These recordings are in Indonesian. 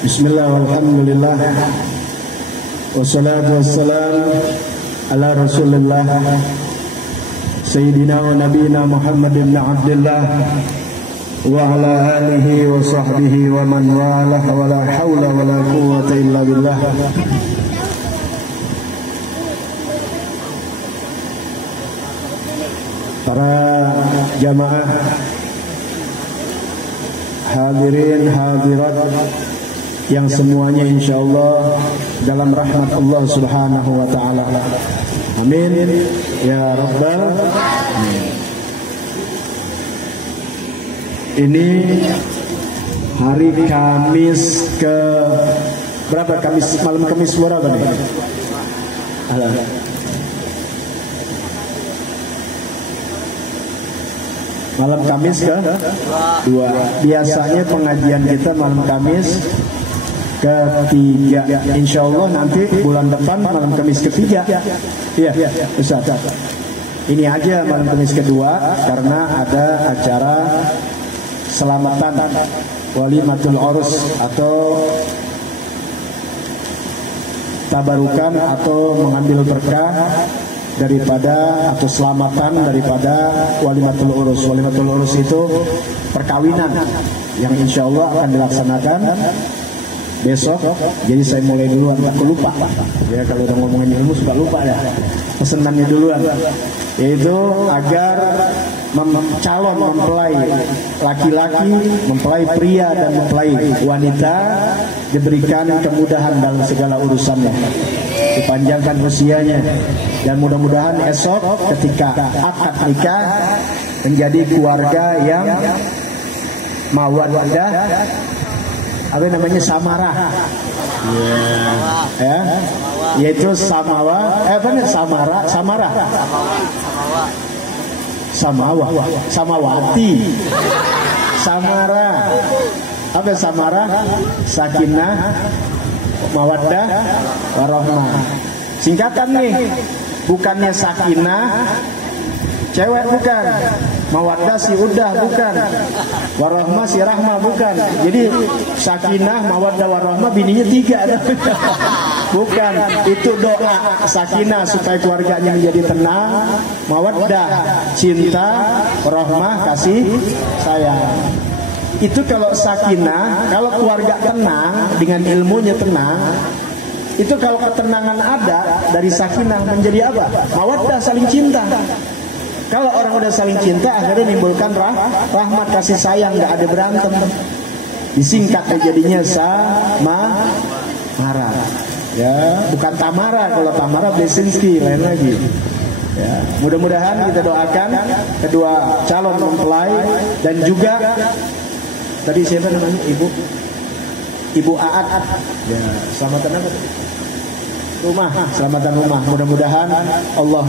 Bismillah walhamdulillah wassalatu wassalam ala rasulillah Sayyidina wa nabiyina Muhammad ibn Abdullah wa ala alihi wa sahbihi wa man walah wa la hawla wa la quwwata illa billah. Para jamaah hadirin hadirat yang semuanya insyaallah dalam rahmat Allah Subhanahu wa taala. Amin ya rabbal alamin. Ini hari Kamis ke berapa? Malam Kamis berapa nih? Malam Kamis ke 2. Biasanya pengajian kita malam Kamis ketiga. Insya Allah nanti bulan depan malam Kamis ketiga. Iya, Ustaz. Ini aja malam Kamis kedua karena ada acara selamatan walimatul urus atau tabarukan atau mengambil berkah daripada atau selamatan daripada walimatul urus. Walimatul urus itu perkawinan yang insya Allah akan dilaksanakan besok. Jadi saya mulai duluan, takut lupa. Ya kalau udah ngomongin ilmu suka lupa ya. Pesenannya duluan, yaitu agar calon mempelai laki-laki, mempelai pria dan mempelai wanita diberikan kemudahan dalam segala urusannya, dipanjangkan usianya, dan mudah-mudahan esok ketika akad nikah menjadi keluarga yang mawaddah, apa namanya, samarah, ya, yaitu samawa, samarah, samawati, samara, apa samara, sakinah, mawaddah, warahmah. Singkatan nih, bukannya sakinah cewek bukan, mawaddah si udah bukan, warahmah si rahmah bukan. Jadi sakinah, mawaddah, warahmah bininya 3 bukan. Itu doa sakinah supaya keluarganya menjadi tenang, mawaddah cinta, rahmah kasih sayang. Itu kalau sakinah, kalau keluarga tenang dengan ilmunya tenang. Itu kalau ketenangan ada dari sakinah menjadi apa? Mawaddah, saling cinta. Kalau orang udah saling cinta akhirnya menimbulkan rahmat kasih sayang, nggak ada berantem. Disingkat jadinya samara. Ya, bukan Tamara. Kalau Tamara Blesinski lain lagi. Ya, mudah-mudahan kita doakan kedua calon mempelai dan juga tadi siapa namanya, Ibu Aat. Ya, selamatan apa? Selamatan rumah. Mudah-mudahan Allah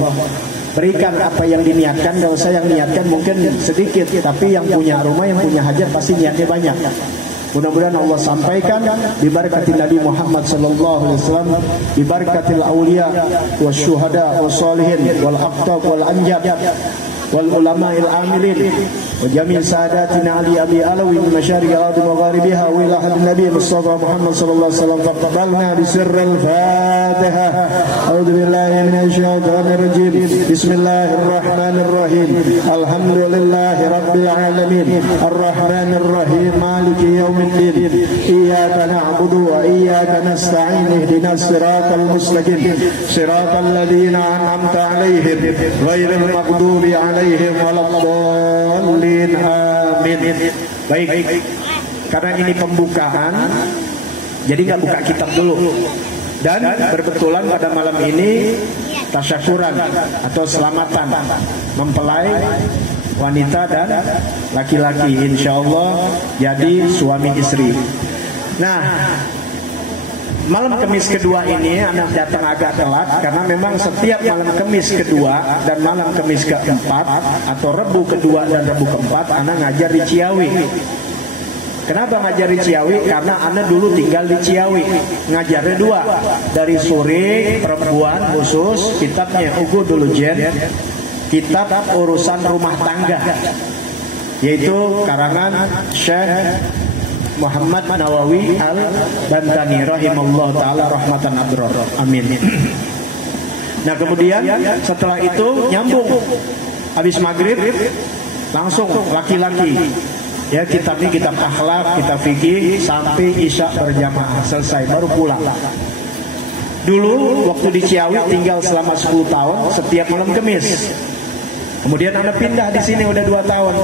berikan apa yang diniatkan. Gak usah yang niatkan mungkin sedikit, tapi yang punya rumah, yang punya hajat pasti niatnya banyak. Mudah-mudahan Allah sampaikan bibarakatil Nabi Muhammad sallallahu alaihi wasallam, bibarakatil auliya wasyuhada wassalihin wal aqtab wal anjab wal ulama'il amilin wa jami' sadatina ali abi alawi min masyariqi al-ardi wa magharibiha wa ila hadin nabi Mustafa Muhammad sallallahu alaihi wasallam. Taqabbalna bi sirril Fatihah. A'udzu billahi minasy syaithanir rajim. Bismillahirrahmanirrahim. Alhamdulillahi rabbil alamin. Arrahmanir rahim. Maliki yaumiddin. Iyyaka na'budu wa iyyaka nasta'in. Ihdinas siratal mustaqim. Siratal ladzina an'amta 'alaihim ghairil maghdubi 'alaihim waladdallin. Amin. Baik. Karena ini pembukaan, jadi nggak buka kitab dulu. Dan berbetulan pada malam ini tasyakuran atau selamatan mempelai wanita dan laki-laki, insya Allah jadi suami istri. Nah, malam Kamis kedua ini anak datang agak telat karena memang setiap malam Kamis kedua dan malam Kamis keempat atau Rebu kedua dan Rebu keempat anak ngajar di Ciawi. Kenapa ngajar di Ciawi? Karena anak dulu tinggal di Ciawi. Ngajarnya 2, dari sore perempuan khusus, kitabnya Ugu dulu Jen, kitab urusan rumah tangga, yaitu karangan Syekh Muhammad Nawawi Al-Bantani rahimahullah ta'ala rahmatan abrar. Amin. Nah kemudian setelah itu nyambung, habis maghrib langsung laki-laki. Ya kitabnya kitab akhlak, kitab fikih sampai isya berjamaah selesai baru pulang. Dulu waktu di Ciawi tinggal selama 10 tahun setiap malam Kamis. Kemudian Anda pindah di sini udah 2 tahun.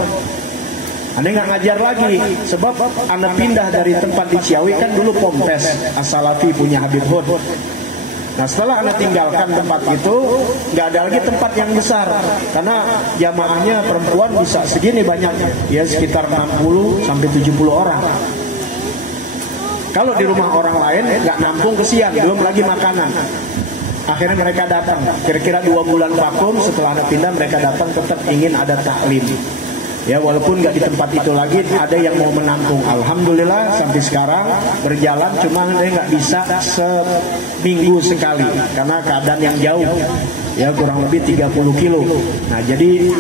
Anda nggak ngajar lagi sebab Anda pindah dari tempat di Ciawi kan dulu Pomtes As-Salafi punya Habib Hud. Nah setelah Anda tinggalkan tempat itu, nggak ada lagi tempat yang besar karena jamaahnya perempuan bisa segini banyaknya, ya sekitar 60 sampai 70 orang. Kalau di rumah orang lain nggak nampung kesian, belum lagi makanan. Akhirnya mereka datang, kira-kira 2 bulan vakum. Setelah Anda pindah mereka datang tetap ingin ada taklim. Ya walaupun nggak di tempat itu lagi, ada yang mau menampung. Alhamdulillah sampai sekarang berjalan, cuma dia nggak bisa seminggu sekali karena keadaan yang jauh, ya kurang lebih 30 kilo. Nah jadi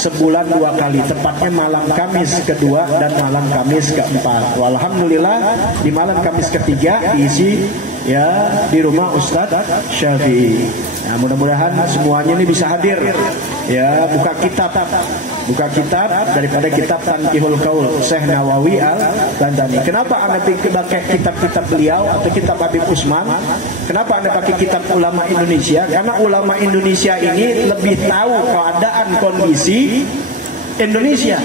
sebulan 2 kali, tepatnya malam Kamis kedua dan malam Kamis keempat. Alhamdulillah di malam Kamis ketiga diisi ya di rumah Ustadz Syafi'i. Nah mudah-mudahan semuanya ini bisa hadir. Ya buka kitab daripada kitab Tanqihul Qaul Syekh Nawawi Al-Bantani. Kenapa Anda pakai kitab-kitab beliau atau kitab Habib Usman? Kenapa Anda pakai kitab ulama Indonesia? Karena ulama Indonesia ini lebih tahu keadaan kondisi Indonesia.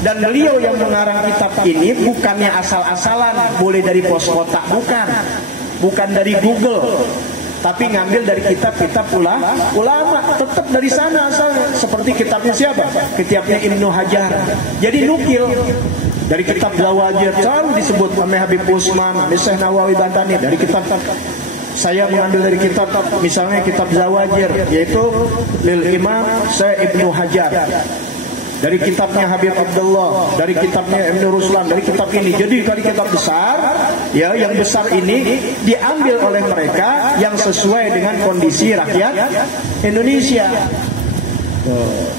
Dan beliau yang mengarang kitab ini bukannya asal-asalan, boleh dari pos kotak, bukan dari Google, tapi ngambil dari kitab-kitab ulama, tetap dari sana asalnya. Seperti kitabnya siapa? Kitabnya Ibnu Hajar. Jadi nukil dari kitab Zawajir, selalu disebut oleh Habib Usman, oleh Syekh Nawawi Bantani. Dari kitab saya mengambil dari kitab, misalnya kitab Zawajir, yaitu Lil Imam Syekh Ibnu Hajar. Dari kitabnya Habib Abdullah, dari kitabnya Ibnu Ruslan, dari kitab ini. Jadi dari kitab besar, ya yang besar ini diambil oleh mereka yang sesuai dengan kondisi rakyat Indonesia.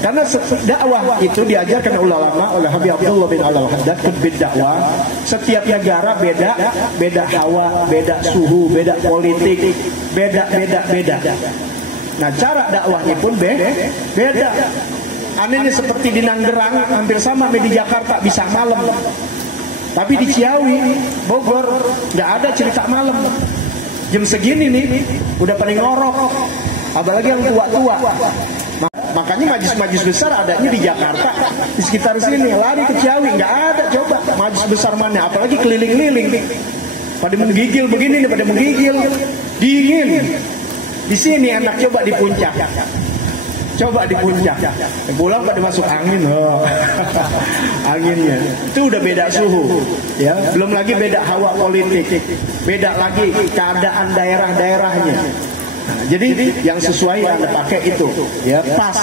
Karena dakwah itu diajarkan ulama oleh Habib Abdullah bin Al-Haddad, kutbid dakwah. Setiap negara beda hawa, beda suhu, beda politik, beda. Nah cara dakwahnya pun beda. Anehnya seperti di Nanggerang hampir sama di Jakarta bisa malam. Tapi di Ciawi, Bogor nggak ada cerita malam. Jam segini nih udah paling ngorok. Apalagi yang tua-tua. Makanya majlis-majlis besar adanya di Jakarta, di sekitar sini. Lari ke Ciawi nggak ada. Coba majlis besar mana? Apalagi keliling-keliling. Pada menggigil begini nih, pada menggigil. Dingin. Di sini enak, coba di puncak. Pulang pada masuk angin, anginnya itu udah beda suhu, ya belum lagi beda hawa politik, beda lagi keadaan daerah-daerahnya. Nah, jadi yang sesuai Anda pakai itu, ya pas.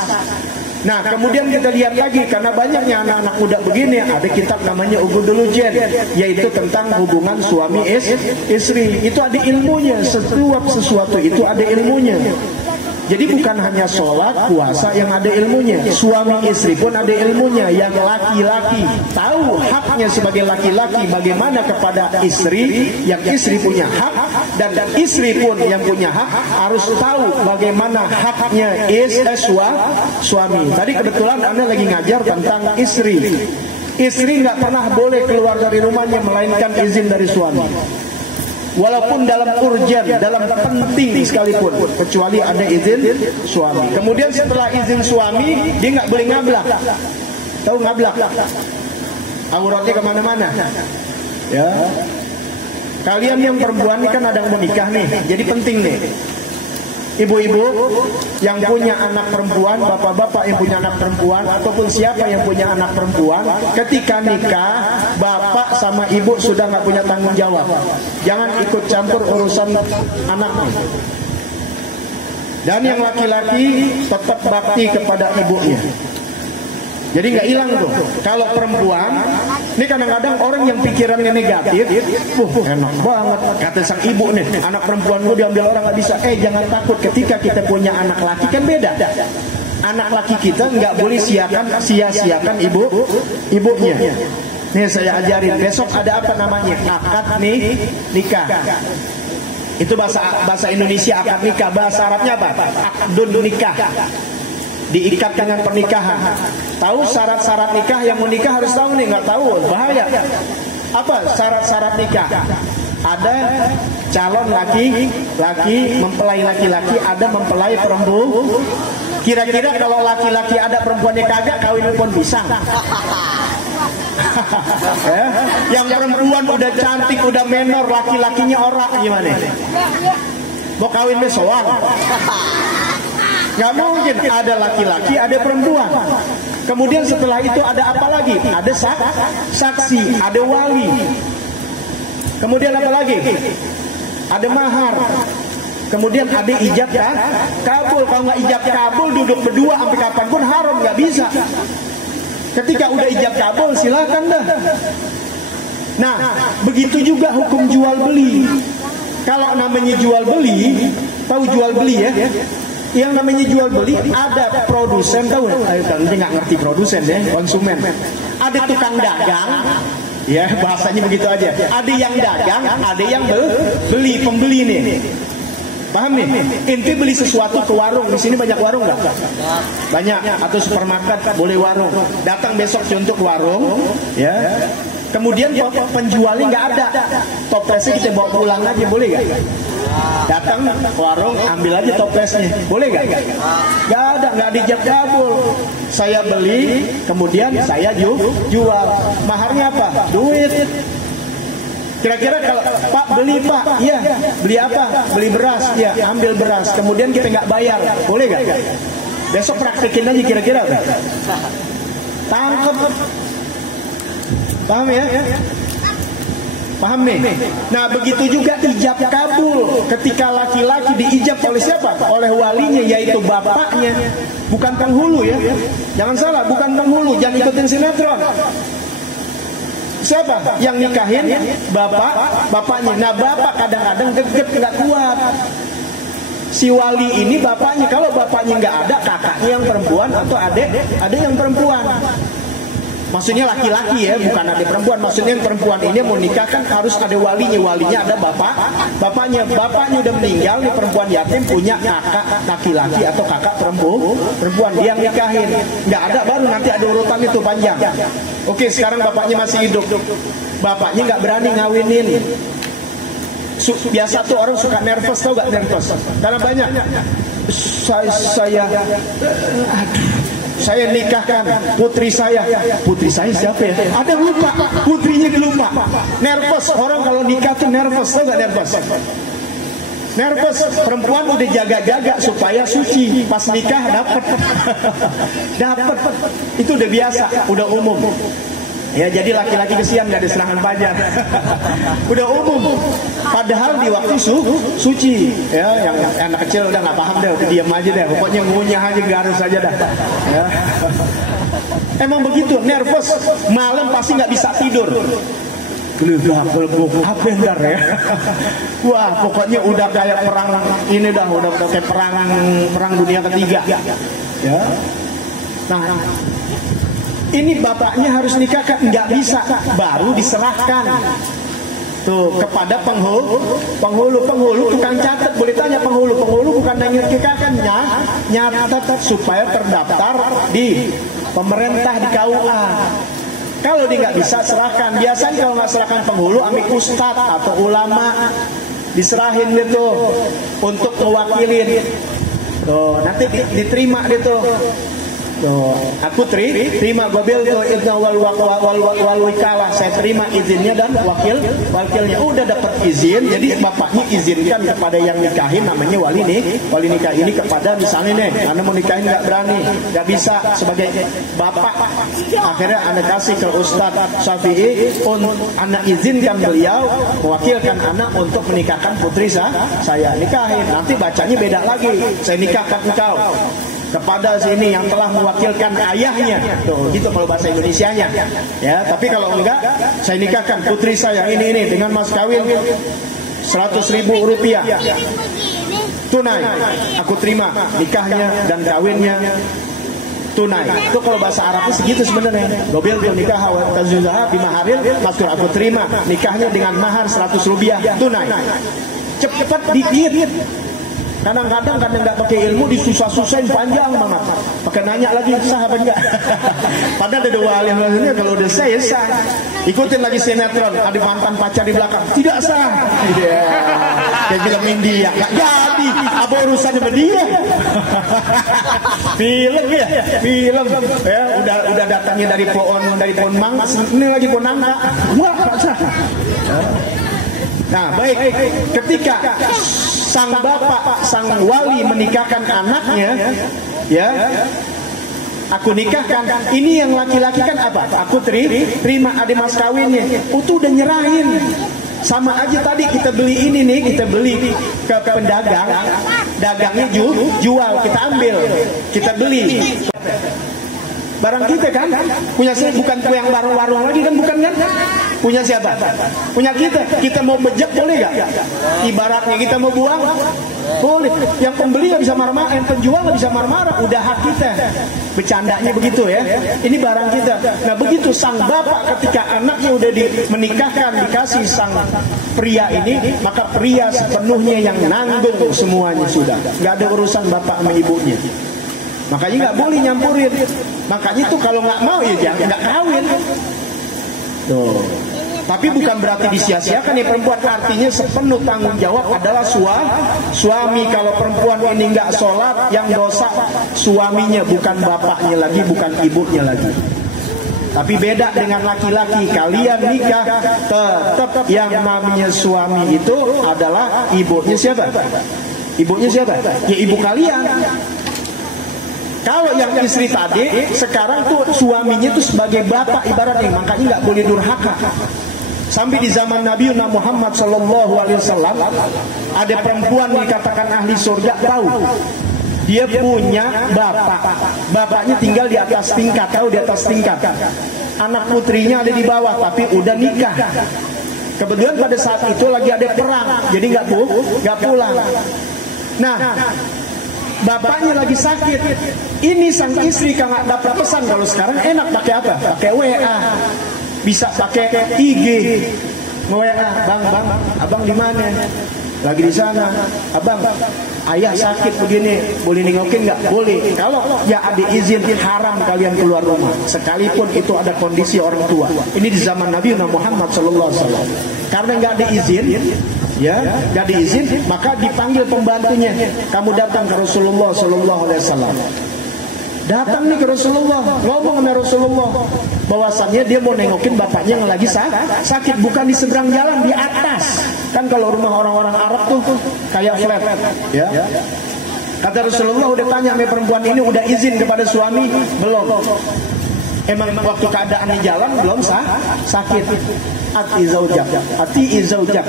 Nah kemudian kita lihat lagi, karena banyaknya anak-anak muda begini, ada kitab namanya Ubudul Ujen, yaitu tentang hubungan suami istri. Itu ada ilmunya, setiap sesuatu itu ada ilmunya. Jadi bukan hanya sholat, puasa yang ada ilmunya, suami istri pun ada ilmunya. Yang laki-laki tahu haknya sebagai laki-laki bagaimana kepada istri, yang istri punya hak, dan istri pun yang punya hak harus tahu bagaimana haknya suami. Tadi kebetulan Anda lagi ngajar tentang istri. Istri nggak pernah boleh keluar dari rumahnya melainkan izin dari suami. Walaupun dalam urgen, dalam penting sekalipun, kecuali ada izin suami. Kemudian setelah izin suami, dia nggak boleh ngablak. Tahu ngablak? Auratnya kemana-mana. Ya. Kalian yang perempuan ini kan ada yang mau nikah nih, jadi penting nih. Ibu-ibu yang punya anak perempuan, bapak-bapak yang punya anak perempuan, ataupun siapa yang punya anak perempuan, ketika nikah, bapak sama ibu sudah nggak punya tanggung jawab. Jangan ikut campur urusan anaknya. Dan yang laki-laki tetap bakti kepada ibunya. Jadi nggak hilang tuh. Kalau perempuan, ini kadang-kadang orang yang pikirannya negatif, enak banget kata sang ibu nih, anak perempuan gue diambil orang nggak bisa. Jangan takut, ketika kita punya anak laki kan beda. Anak laki kita nggak boleh sia-siakan ibunya. Nih saya ajarin, besok ada apa namanya? Akad nikah. Itu bahasa Indonesia akad nikah, bahasa Arabnya apa? Akdun nikah. Diikat dengan pernikahan. Tahu syarat-syarat nikah? Yang mau nikah harus tahu nih, nggak tahu bahaya. Apa syarat-syarat nikah? Ada calon laki-laki mempelai laki-laki, ada mempelai perempuan. Kira-kira kalau laki-laki ada perempuannya kagak, kawin pun bisa. Ya? Yang perempuan udah cantik, udah menor, laki-lakinya orang gimana? Mau kawin besoan? Gak mungkin. Ada laki-laki, ada perempuan. Kemudian setelah itu ada apa lagi? Ada saksi, ada wali. Kemudian apa lagi? Ada mahar. Kemudian ada ijab kabul. Kalau nggak ijab kabul, duduk berdua sampai kapanpun haram, nggak bisa. Ketika udah ijab kabul, silakan dah. Nah, begitu juga hukum jual beli. Kalau namanya jual beli, tahu jual beli ya? Yang namanya jual beli ada produsen, tahu? Nanti nggak ngerti produsen ya, konsumen. Ada tukang dagang, ya bahasanya begitu aja. Ada yang dagang, ada yang beli, pembeli nih. Paham nih? Inti beli sesuatu ke warung. Di sini banyak warung nggak? Banyak. Atau supermarket boleh warung. Datang besok contoh ke warung, ya. Kemudian penjualnya nggak ada. Toplesnya kita bawa pulang aja, boleh nggak? Datang ke warung, ambil aja toplesnya, boleh nggak? Nggak ada, nggak dijab kabul. Saya beli, kemudian saya jual. Maharnya apa? Duit. Kira-kira kalau Pak beli Pak, iya. Beli apa? Beli beras, ya. Ambil beras. Kemudian kita nggak bayar, boleh nggak? Besok praktekin aja kira-kira. Tangkap. Paham ya? Paham nih? Nah begitu juga ijab kabul. Ketika laki-laki diijab oleh siapa? Oleh walinya, yaitu bapaknya. Bukan penghulu ya. Jangan salah, bukan penghulu. Jangan ikutin sinetron. Siapa yang nikahin? Bapaknya. Nah bapak kadang-kadang deket, nggak kuat. Si wali ini bapaknya. Kalau bapaknya nggak ada, kakaknya yang perempuan atau adek ada yang perempuan. Maksudnya laki-laki ya, bukan adik perempuan. Maksudnya yang perempuan ini mau nikah kan harus ada walinya. Walinya ada bapaknya. Bapaknya udah meninggal, nih perempuan yatim punya kakak laki-laki atau kakak perempuan. Dia yang nikahin. Nggak ada, baru nanti ada urutan itu panjang. Oke, sekarang bapaknya masih hidup. Bapaknya nggak berani ngawinin. Biasa tuh orang suka nervous, tau gak nervous? Karena banyak. Saya nikahkan putri saya. Putri saya siapa ya? Ada lupa, putrinya dilupa. Nervous, orang kalau nikah tuh nervous, tau gak nervous? Nervous, perempuan udah jaga-jaga supaya suci. Pas nikah dapat. Dapat. Itu udah biasa, udah umum. Ya jadi laki-laki kesian gak ada serangan pajar. Udah umum. Padahal di waktu suci, ya yang anak kecil udah nggak paham deh, diam aja deh. Pokoknya ngunyah aja, garus aja dah. Ya. Emang begitu, nervous. Malam pasti nggak bisa tidur. Gelebuk, apa yang dar ya? Wah, pokoknya udah kayak perang ini dah, udah kayak perang dunia ketiga. Ya. Nah. Ini bapaknya harus nikahkan, nggak bisa, baru diserahkan tuh kepada penghulu tukang catat. Boleh tanya penghulu bukan yang nikahkannya, nyatat supaya terdaftar di pemerintah di KUA. Kalau dia nggak bisa, serahkan. Biasanya kalau nggak serahkan penghulu, ambil ustadz atau ulama, diserahin gitu untuk mewakilin. Tuh nanti diterima gitu. Tuh, aku terima gobel tuh idna wal wikalah, saya terima izinnya dan wakilnya udah dapat izin. Jadi bapaknya izinkan kepada yang nikahin, namanya wali nikah ini kepada misalnya nih, anda mau nikahin nggak berani, nggak bisa sebagai bapak. Akhirnya anda kasih ke Ustadz Syafi'i, anda izinkan beliau mewakilkan anak untuk menikahkan putri saya nikahin. Nanti bacanya beda lagi, saya nikahkan engkau kepada sini yang telah mewakilkan ayahnya. Tuh, gitu kalau bahasa Indonesianya. Ya, tapi kalau enggak, saya nikahkan putri saya ini dengan mas kawin 100.000 rupiah. Tunai, aku terima nikahnya dan kawinnya tunai. Itu kalau bahasa Arabnya segitu sebenarnya. Gobil bil nikah wa tazuzaha bimaharil maksud aku terima nikahnya dengan mahar 100 rupiah tunai. Cepat dikit. Kadang-kadang nggak pakai ilmu disusah-susahin panjang banget. Pakai nanya lagi sah apa enggak. Padahal ada dua alim lainnya kalau udah sah ya sah. Ikutin lagi sinetron, ada mantan pacar di belakang, tidak sah. Iya. Kayak film India, nggak jadi. Apa urusannya sama dia? Film ya. Udah datangnya dari pohon mang, ini lagi pohon nangka. Nggak sah. Nah, baik. Ketika sang bapak, sang wali menikahkan anaknya, ya, aku nikahkan. Ini yang laki-laki kan apa? Aku terima ada mas kawinnya. Itu udah nyerahin. Sama aja tadi kita beli ini nih, kita beli ke pedagang, dagangnya jual, kita ambil, kita beli. Barang kita kan, punya saya bukan yang warung-warung lagi kan, bukan kan? Punya siapa? Punya kita. Kita mau bejek boleh gak? Ibaratnya kita mau buang boleh. Yang pembeli gak bisa marah-marah, yang penjual gak bisa marah-marah. Udah hak kita. Bercandanya begitu ya. Ini barang kita. Nah begitu sang bapak ketika anaknya udah menikahkan, dikasih sang pria ini, maka pria sepenuhnya yang nanggung semuanya sudah. Gak ada urusan bapak sama ibunya. Makanya nggak boleh nyampurin. Makanya tuh kalau nggak mau ya jangan nggak kawin. Tuh. Tapi bukan berarti disia-siakan ya perempuan. Artinya sepenuh tanggung jawab adalah suami. Kalau perempuan ini nggak sholat, yang dosa suaminya, bukan bapaknya lagi, bukan ibunya lagi. Tapi beda dengan laki-laki. Kalian nikah tetap yang namanya suami itu adalah ibunya siapa? Ibunya siapa? Ya ibu kalian. Kalau yang istri tadi, sekarang tuh suaminya tuh sebagai bapak ibaratnya, makanya nggak boleh durhaka. Sampai di zaman Nabi Muhammad SAW ada perempuan dikatakan ahli surga, tahu? Dia punya bapaknya tinggal di atas tingkat, tahu di atas tingkat. Anak putrinya ada di bawah, tapi udah nikah. Kebetulan pada saat itu lagi ada perang, jadi nggak pulang. Nah, bapaknya lagi sakit. Ini sang istri kan nggak dapat pesan. Kalau sekarang enak pakai apa? Pakai WA. Bisa pakai IG. WA, bang, abang di mana? Lagi di sana. Abang, ayah sakit begini, boleh nengokin nggak? Boleh. Kalau ya ada izin, haram kalian keluar rumah. Sekalipun itu ada kondisi orang tua. Ini di zaman Nabi Muhammad SAW. Karena nggak ada izin, ya, nggak diizin, maka dipanggil pembantunya. Kamu datang ke Rasulullah SAW. Datang nih ke Rasulullah, ngomong sama Rasulullah bahwasannya dia mau nengokin bapaknya yang lagi sakit, bukan di seberang jalan, di atas. Kan kalau rumah orang-orang Arab tuh kayak flat, ya. Kata Rasulullah, udah tanya sama perempuan ini, udah izin kepada suami? Belum. Emang waktu keadaan di jalan belum sakit. Ati zaujak.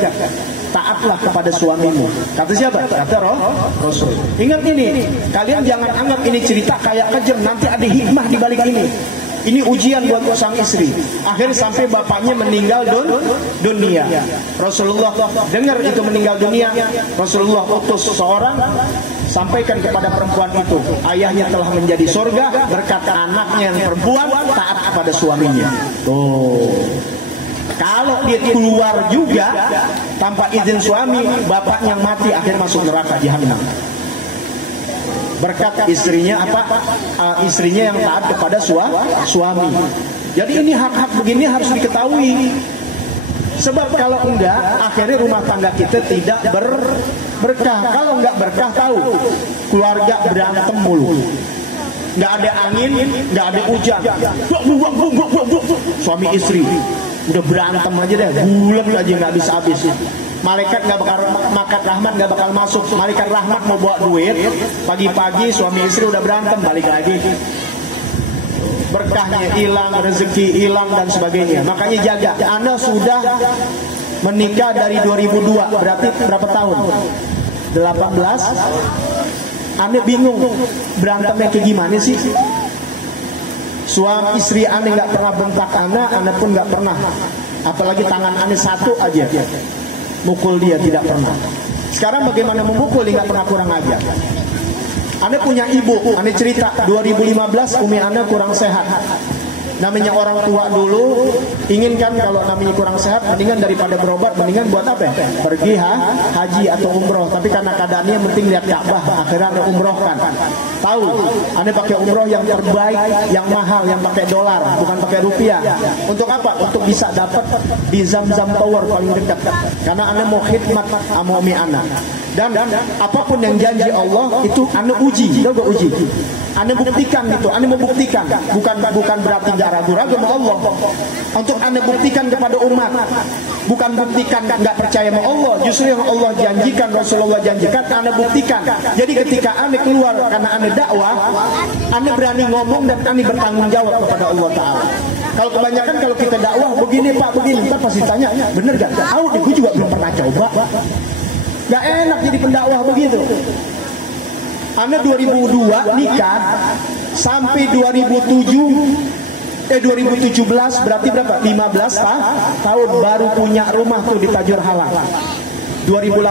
Taatlah kepada suamimu. Kata siapa? Kata Rasul. Ingat ini, kalian jangan anggap ini cerita kayak kejam. Nanti ada hikmah di balik ini. Ini ujian buat sang istri. Akhirnya sampai bapaknya meninggal dunia. Rasulullah dengar itu meninggal dunia. Rasulullah utus seseorang, sampaikan kepada perempuan itu, ayahnya telah menjadi surga berkat anaknya yang perempuan taat kepada suaminya. Tuh. Kalau dia keluar juga tanpa izin suami, bapaknya yang mati akhirnya masuk neraka jahanam. Berkat istrinya istrinya yang taat kepada suami. Jadi ini hak-hak begini harus diketahui. Sebab kalau enggak, akhirnya rumah tangga kita tidak berkah. Kalau enggak berkah, tahu keluarga berantem mulu. Nggak ada angin, nggak ada hujan. Suami istri udah berantem aja deh, bulan aja nggak habis-habis. Malaikat nggak bakal, malaikat rahmat nggak bakal masuk. Malaikat rahmat mau bawa duit, pagi-pagi suami istri udah berantem, balik lagi. Berkahnya hilang, rezeki hilang dan sebagainya. Makanya jaga. Anda sudah menikah dari 2002, berarti berapa tahun? 18. Anda bingung berantemnya kayak gimana sih? Suami istri Anda nggak pernah bentak Anda pun nggak pernah. Apalagi tangan Anda satu aja mukul dia, tidak pernah. Sekarang bagaimana memukul, nggak pernah kurang ajar. Ane punya ibu, ane cerita 2015 umi ane kurang sehat. Namanya orang tua dulu ingin kan kalau namanya kurang sehat, mendingan daripada berobat, mendingan buat apa ya? Pergi haji atau umroh. Tapi karena keadaannya penting lihat Ka'bah, akhirnya ane umrohkan. Tahu, ane pakai umroh yang terbaik, yang mahal, yang pakai dolar, bukan pakai rupiah. Untuk apa? Untuk bisa dapat di Zamzam Tower paling dekat. Karena ane mau khidmat sama umi ane. Dan apapun yang janji Allah itu ane uji, tahu gak uji? Ane buktikan itu, ane mau buktikan, bukan berarti gak ragu-ragu sama Allah. Untuk ane buktikan kepada umat, bukan buktikan gak percaya sama Allah. Justru yang Allah janjikan, Rasulullah janjikan, ane buktikan. Jadi ketika ane keluar karena ane dakwah, ane berani ngomong dan ane bertanggung jawab kepada Allah Ta'ala. Kalau kebanyakan kalau kita dakwah begini Pak, begini, ntar pasti tanya, bener gak? Tahu, gue juga belum pernah coba. Gak enak jadi pendakwah begitu. Ane 2002 nikah sampai 2017 berarti berapa? 15 tahun baru punya rumah tuh di Tajur Halak. 2018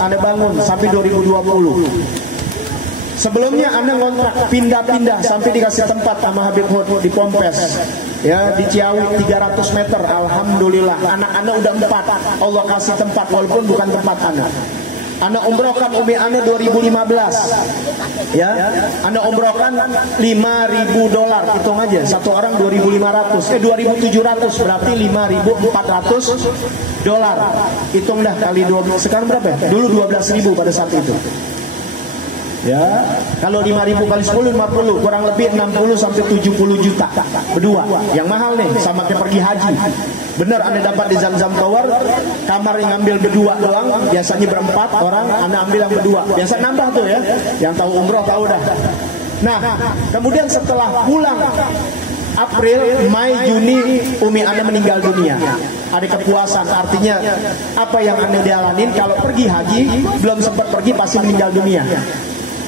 Ane bangun sampai 2020. Sebelumnya Ane ngontrak pindah-pindah sampai dikasih tempat sama Habib Hud di Pompes. Ya, di Ciawi 300 meter. Alhamdulillah anak Ane udah 4. Allah kasih tempat walaupun bukan tempat Ane. Ane umrohkan umi Ane 2015. Ya, Ane umrohkan $5.000. Hitung aja, satu orang 2.700 berarti $5.400. Hitung dah kali 12. Sekarang berapa ya? Dulu 12.000 pada saat itu. Ya, kalau 5.000 kali 10 50, kurang lebih 60 sampai 70 juta berdua. Yang mahal nih sama kayak pergi haji. Bener Anda dapat di Zamzam Tower, kamar yang ambil berdua doang, biasanya berempat orang, Anda ambil yang berdua. Biasa nambah tuh ya. Yang tahu umroh tahu dah. Nah, kemudian setelah pulang April, Mei, Juni umi Anda meninggal dunia. Ada kepuasan, artinya apa yang Anda jalanin kalau pergi haji belum sempat pergi pasti meninggal dunia.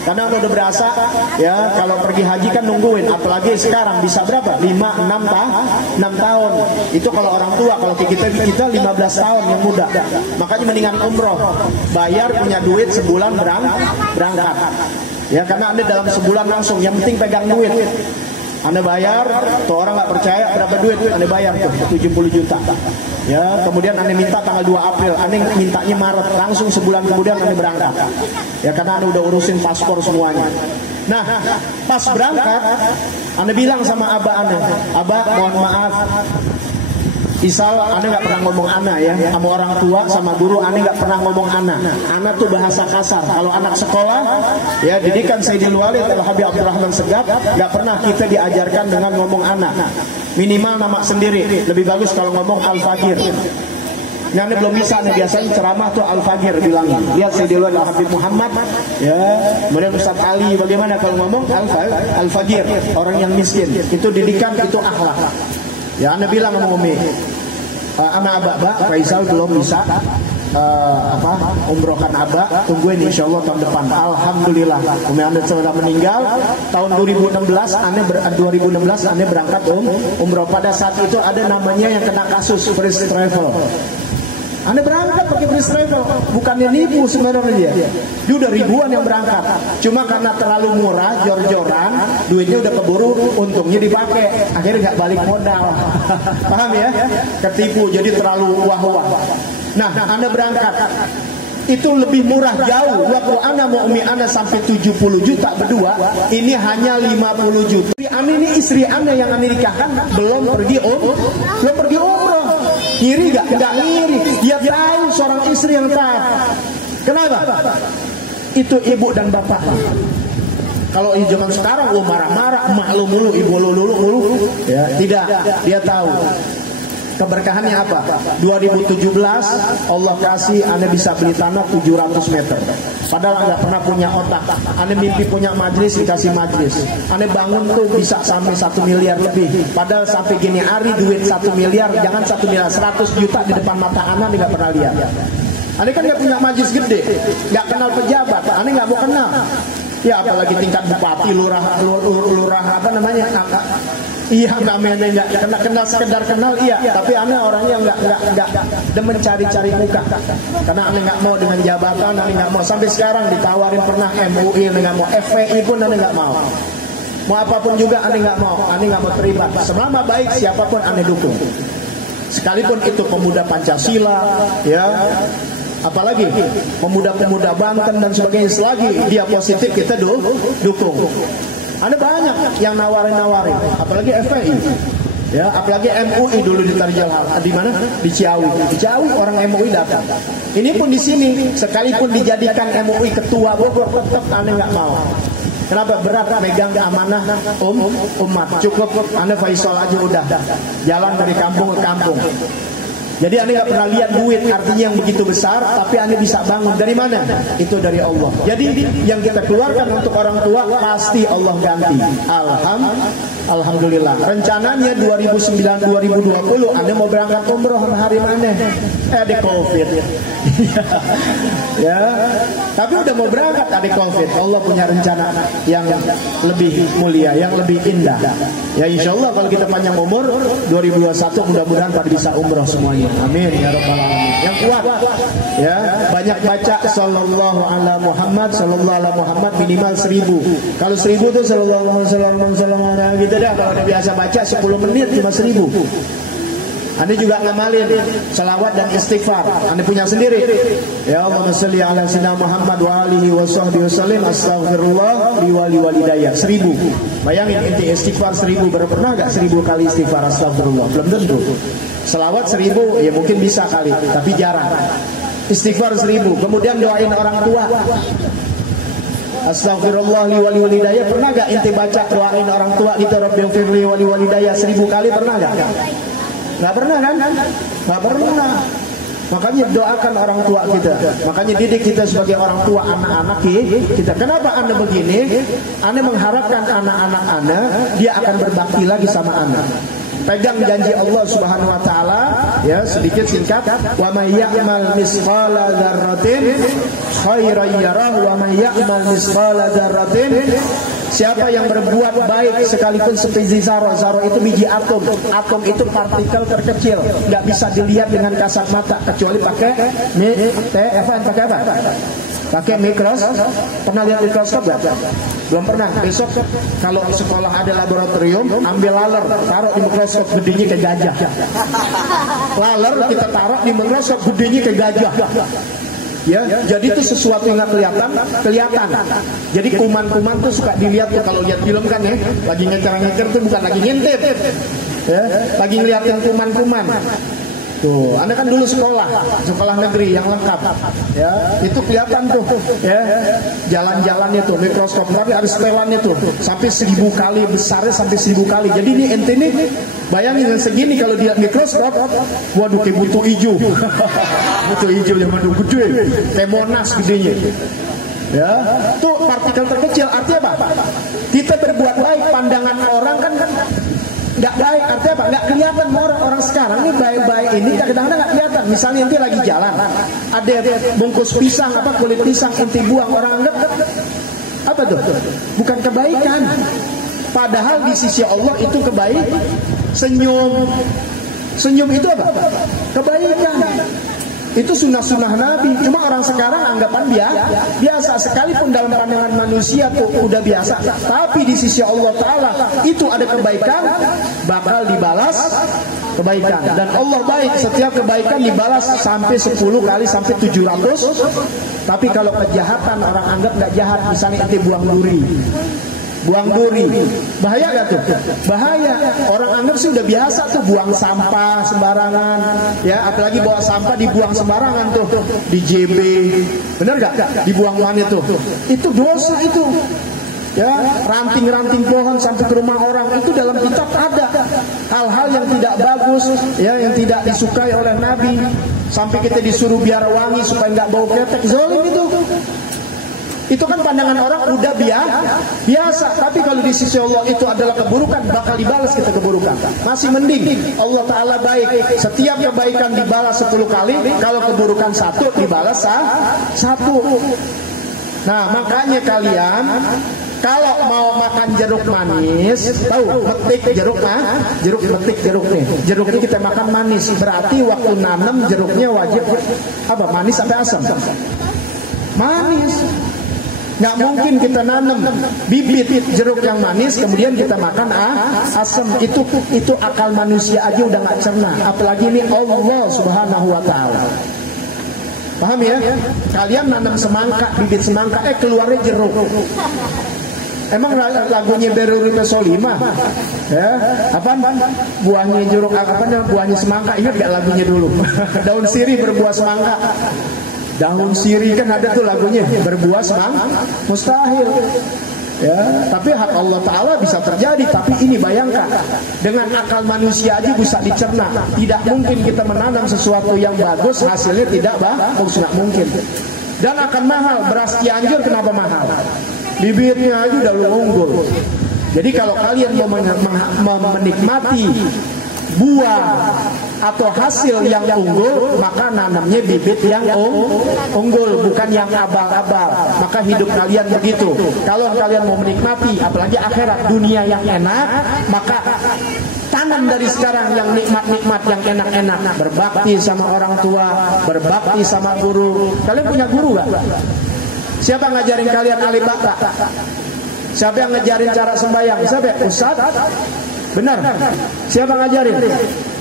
Karena udah berasa ya kalau pergi haji kan nungguin, apalagi sekarang bisa berapa? 5, 6 tahun. Itu kalau orang tua, kalau kita 15 tahun yang muda. Makanya mendingan umroh, bayar punya duit sebulan berangkat. Ya karena Anda dalam sebulan langsung, yang penting pegang duit. Anda bayar, tuh orang nggak percaya berapa duit, Anda bayar tuh 70 juta. Ya, kemudian Anda minta tanggal 2 April, Anda mintanya Maret, langsung sebulan kemudian Anda berangkat. Ya karena Anda udah urusin paspor semuanya. Nah, pas berangkat, Anda bilang sama abah Anda, abah mohon maaf, Isal, Anda nggak pernah ngomong ana ya, sama orang tua, sama guru, Anda nggak pernah ngomong ana. Ana tuh bahasa kasar. Kalau anak sekolah, ya didikan Sayyidil Walid Al-Habib Abdurrahman Segaf, nggak pernah kita diajarkan dengan ngomong ana. Minimal nama sendiri. Lebih bagus kalau ngomong Al-Fagir. Ini Anda belum bisa nih, biasanya ceramah tuh Al-Fagir bilang. Lihat Sayyidil Walid Al-Habib Muhammad, ya. Kemudian Ustaz Ali, bagaimana kalau ngomong Al-Fagir, orang yang miskin. Itu didikan, itu akhlak. Ya Anda bilang sama Umi, anak abah Faisal belum bisa umrohkan abah, tungguin insyaallah tahun depan. Alhamdulillah Umi Anda sudah meninggal tahun 2016 Anda berangkat umroh. Pada saat itu ada namanya yang kena kasus first travel. Anda berangkat pakai first travel, bukannya nipu sebenarnya dia. Dia udah ribuan yang berangkat. Cuma karena terlalu murah, jor-joran, duitnya udah keburu, untungnya dipakai. Akhirnya nggak balik modal. Paham ya? Ketipu, jadi terlalu wah-wah. Nah, Anda berangkat. Itu lebih murah jauh. Waktu Anda mau umi Anda sampai 70 juta berdua, ini hanya 50 juta. Istri Anda yang Anda nikahkan belum pergi umroh. Ngiri gak? Enggak ngiri. Dia tahu seorang istri yang taat. Kenapa? Itu ibu dan bapak. Kalau zaman sekarang marah-marah, emak lu mulu, ibu lu mulu. Ya, tidak. Dia tahu. Keberkahannya apa? 2017 Allah kasih Anda bisa beli tanah 700 meter. Padahal Anda pernah punya otak. Anda mimpi punya majlis, dikasih majlis. Anda bangun tuh bisa sampai 1 miliar lebih. Padahal sampai gini hari duit 1 miliar, jangan 1 miliar, 100 juta di depan mata Anda nggak pernah lihat. Anda kan nggak punya majlis gede, nggak kenal pejabat, Anda nggak mau kenal. Ya apalagi tingkat bupati, lurah apa namanya, Iya, namanya enggak kenal sekedar kenal, iya. Tapi aneh orangnya enggak demen cari-cari muka. Karena aneh enggak mau dengan jabatan, aneh enggak mau. Sampai sekarang ditawarin pernah MUI, aneh enggak mau. FPI pun aneh enggak mau. Mau apapun juga aneh enggak mau. Aneh enggak mau terlibat. Selama baik siapapun aneh dukung. Sekalipun itu pemuda Pancasila, ya. Apalagi pemuda-pemuda Banten dan sebagainya, selagi dia positif kita dukung. Ada banyak yang nawarin, apalagi FPI, ya, apalagi MUI dulu di Tarjalhal, di mana? Di Ciawi. Di Ciawi orang MUI datang. Ini pun di sini, sekalipun dijadikan MUI ketua Bogor, tetap aneh nggak mau. Kenapa? Berat megang amanah umat. Cukup aneh Faisal aja udah jalan dari kampung ke kampung. Jadi aneh gak pernah lihat duit artinya yang begitu besar, tapi aneh bisa bangun. Dari mana? Itu dari Allah. Jadi yang kita keluarkan untuk orang tua pasti Allah ganti. Alhamdulillah. Rencananya 2009-2020 aneh mau berangkat umroh hari mana? Ada COVID. Ya. Tapi udah mau berangkat ada COVID. Allah punya rencana yang lebih mulia, yang lebih indah. Ya insya Allah kalau kita panjang umur 2021 mudah-mudahan pada bisa umroh semuanya. Amin ya rabbal alamin. Yang kuat, ya, banyak baca sallallahu ala Muhammad, sallallahu ala Muhammad minimal 1000. Kalau 1000 tuh sallallahu alaihi gitu dah. Kalau udah biasa baca 10 menit cuma 1000. Anda juga ngamalin salawat dan istighfar. Anda punya sendiri. Ya Allahumma sholli ala sayyidina Muhammad wa alihi wa sahbihi wasallim. Astaghfirullah li wali walidayya 1000. Bayangin inti istighfar 1000. Pernah enggak 1000 kali istighfar astagfirullah? Belum tentu. Selawat 1000 ya mungkin bisa kali, tapi jarang. Istighfar 1000. Kemudian doain orang tua. Astaghfirullah li wali walidayya. Pernah enggak inti baca doain orang tua kita Rabbighfir li wali walidayya 1000 kali? Pernah enggak? Nggak pernah kan? Nggak pernah. Makanya doakan orang tua kita. Makanya didik kita sebagai orang tua anak-anak kita. Kenapa Anda begini? Anda mengharapkan anak-anak Anda dia akan berbakti lagi sama Anda. Pegang janji Allah Subhanahu wa taala, ya, sedikit singkat, wa may ya'mal misqala dzarratin khairan yarah wa may ya'mal misqala dzarratin. Siapa yang berbuat baik sekalipun sebiji zarah itu biji atom. Atom itu partikel terkecil, nggak bisa dilihat dengan kasat mata kecuali pakai pakai apa? Pakai mikroskop. Pernah lihat mikroskop nggak? Belum pernah. Besok kalau sekolah ada laboratorium, ambil laler, taruh di mikroskop, gedenya ke gajah. Laler kita taruh di mikroskop, gedenya ke gajah. Ya, jadi itu sesuatu yang nggak kelihatan. Jadi kuman-kuman tuh suka dilihat tuh kalau lihat film kan ya, lagi ngecer-ngecer tuh bukan lagi ngintip, ya, lagi ngeliatin kuman-kuman. Tuh, Anda kan dulu sekolah negeri yang lengkap, ya, itu kelihatan tuh, ya, jalan-jalannya tuh, mikroskop, tapi ada setelannya tuh, sampai 1000 kali besarnya sampai 1000 kali. Jadi ini ente nih, bayangin segini kalau dia mikroskop, waduh kayak butuh hijau, butuh hijau yang waduh gede, kayak Monas gedenya. Ya, tuh partikel terkecil. Artinya apa? Kita berbuat baik, pandangan orang kan nggak baik, artinya apa? Nggak kelihatan orang sekarang ini baik-baik ini kadang-kadang nggak kelihatan. Misalnya nanti lagi jalan, ada bungkus pisang kulit pisang inti buang, orang anggap apa tuh? Bukan kebaikan. Padahal di sisi Allah itu kebaikan. Senyum itu apa? Kebaikan. Itu sunnah-sunnah Nabi. Cuma orang sekarang anggapan biasa. Sekalipun dalam pandangan manusia tuh udah biasa, tapi di sisi Allah Ta'ala itu ada kebaikan, bakal dibalas kebaikan. Dan Allah baik, setiap kebaikan dibalas sampai 10 kali, sampai 700. Tapi kalau kejahatan orang anggap gak jahat. Misalnya nanti buang duri, bahaya gak tuh? Bahaya. Orang anggap sih udah biasa tuh buang sampah sembarangan, ya, apalagi bawa sampah dibuang sembarangan tuh di JB, bener gak? Dibuang mana tuh? Itu dosa itu. Ya, ranting-ranting pohon sampai ke rumah orang, itu dalam kitab ada hal-hal yang tidak bagus, ya, yang tidak disukai oleh Nabi. Sampai kita disuruh biar wangi supaya nggak bau ketek, zalim itu. Itu kan pandangan orang udah biasa. Tapi kalau di sisi Allah itu adalah keburukan, bakal dibalas kita keburukan. Masih mending Allah Ta'ala baik, setiap kebaikan dibalas 10 kali. Kalau keburukan 1 dibalas 1. Nah makanya kalian Kalau mau makan jeruk manis, tahu metik jeruk metik jeruk nih. Jeruknya kita makan manis, berarti waktu nanam jeruknya wajib apa? Manis sampai asam? Manis. Nggak mungkin kita nanam bibit jeruk yang manis kemudian kita makan asam. Itu akal manusia aja udah nggak cerna, apalagi ini Allah Subhanahu wa taala. Paham ya? Kalian nanam semangka, bibit semangka, keluarnya jeruk. Emang lagunya Beruri Pesolima, ya? Apa? Buahnya jeruk, buahnya semangka. Ingat gak lagunya dulu? Daun sirih berbuah semangka. Daun sirih kan ada tuh lagunya, berbuah semangka. Mustahil. Ya, tapi hak Allah Ta'ala bisa terjadi. Tapi ini bayangkan, dengan akal manusia aja bisa dicerna. Tidak mungkin kita menanam sesuatu yang bagus hasilnya tidak bagus, nggak mungkin. Dan akan mahal. Beras Cianjur kenapa mahal? Bibitnya aja udah unggul. Jadi kalau kalian mau menikmati buah atau hasil yang unggul, maka nanamnya bibit yang unggul, bukan yang abal-abal. Maka hidup kalian begitu. Kalau kalian mau menikmati, apalagi akhirat, dunia yang enak, maka tanam dari sekarang yang nikmat-nikmat, yang enak-enak. Berbakti sama orang tua, berbakti sama guru. Kalian punya guru gak? Siapa ngajarin kalian alif bata? Siapa yang ngajarin cara sembahyang? Siapa? Ustaz? Benar? Siapa ngajarin?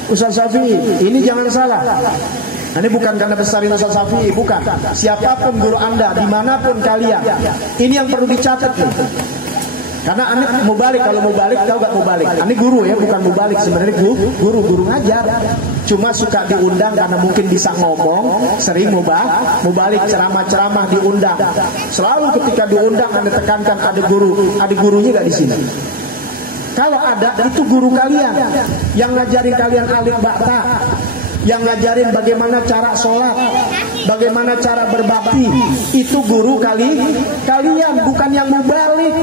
Ustaz Syafi'i. Ini jangan salah. Ini bukan karena besarin Ustaz Syafi'i, bukan. Siapapun guru Anda, dimanapun kalian, ini yang perlu dicatat nih. Karena Anda mau balik, kalau mau balik, tahu gak mau balik? Ini guru ya, bukan mau balik. Sebenarnya guru ngajar. Cuma suka diundang karena mungkin bisa ngomong, sering mau balik ceramah-ceramah diundang. Selalu ketika diundang Anda tekankan ada guru, ada gurunya gak di sini? Kalau ada, itu guru kalian yang ngajarin kalian alif bata, yang ngajarin bagaimana cara sholat, bagaimana cara berbakti. Itu guru kalian, bukan yang mau balik.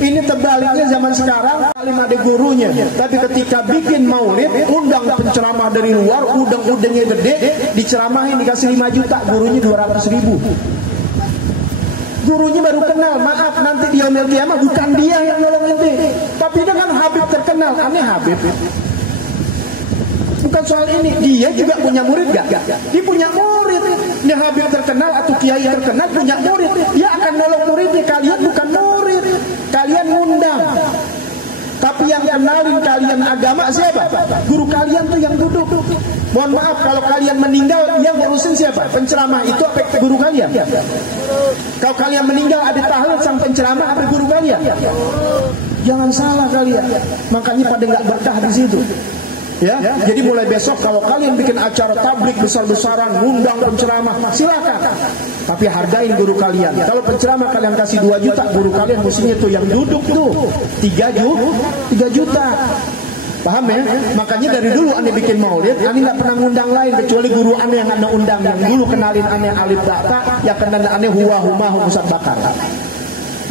Ini terbaliknya zaman sekarang, kalian ada gurunya, tapi ketika bikin maulid, undang penceramah dari luar, udang-udangnya gede, diceramahin dikasih 5 juta, gurunya 200.000. Gurunya baru kenal, maaf nanti di yaumil qiyamah bukan dia yang nolong ente, tapi dia kan Habib terkenal. Aneh Habib. Bukan soal ini, dia juga punya murid gak? Dia punya murid. Dia Habib terkenal atau kiai terkenal punya murid, dia akan nolong muridnya. Kalian bukan murid, kalian ngundang. Tapi yang kenalin kalian agama siapa? Guru kalian tuh yang duduk. Mohon maaf kalau kalian meninggal, yang ngurusin siapa? Penceramah itu apa guru kalian? Kalau kalian meninggal ada tahlil sang penceramah apa guru kalian? Jangan salah kalian. Makanya pada nggak berkah di situ. Ya, jadi mulai besok kalau kalian bikin acara tablik besar-besaran, ngundang penceramah, silakan. Tapi hargain guru kalian. Kalau penceramah kalian kasih 2 juta, guru kalian mestinya tuh yang duduk tuh 3 juta. Paham ya? Makanya dari dulu Anda bikin maulid, Anda nggak pernah ngundang lain kecuali guru Anda yang Anda undang. Yang dulu kenalin Anda alif bata, yang kenalin Anda huwa huma Ustaz Bakar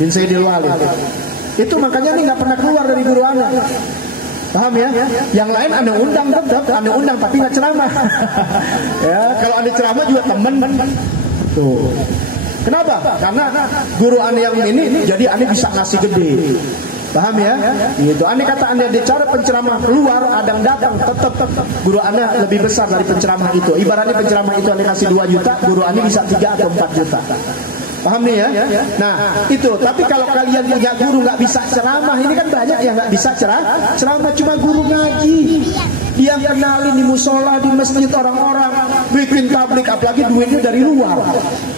bin Sayyidil Walid. Itu makanya Anda nggak pernah keluar dari guru Anda. Paham ya? Yang lain Anda undang tetap, Anda undang tapi nggak ceramah. Ya, kalau Anda ceramah juga temen. Tuh. Kenapa? Karena guru Anda yang ini, jadi Anda bisa ngasih gede. Paham ya? Gitu. Anda kata Anda di cara penceramah keluar, ada yang datang, tetap guru Anda lebih besar dari penceramah itu. Ibaratnya penceramah itu Anda kasih 2 juta, guru Anda bisa 3 atau 4 juta. Paham nih ya? Nah itu. Tapi kalau kalian punya guru nggak bisa ceramah, ini kan banyak yang nggak bisa ceramah cuma guru ngaji. Dia kenalin di musola, di masjid orang-orang, bikin tablik, apalagi duitnya dari luar.